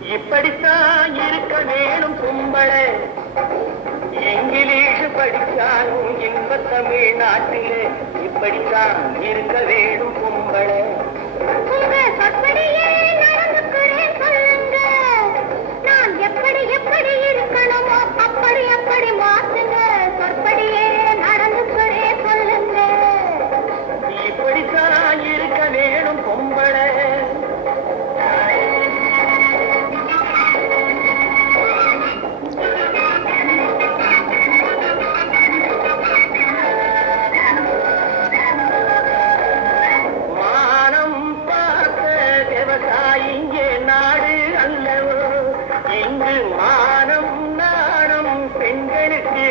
இப்படித்தான் இருக்க வேணும் கும்பளை. இங்கிலீஷ் படிச்சாலும் இன்ப தமிழ்நாட்டிலே இப்படித்தான் இருக்க வேணும் கும்பளை. நான் எப்படி எப்படி இருக்கணுமோ அப்படி அப்படி மாத்துங்க. சொற்படியே நடந்துக்கிறேன் சொல்லுங்க. இப்படித்தான் இருக்க வேணும் கும்பளை. மானம் பார்த்த விவசாயிங்கே நாடு அல்லவோ. இங்கு மானம் நாணம் பெண்களுக்கு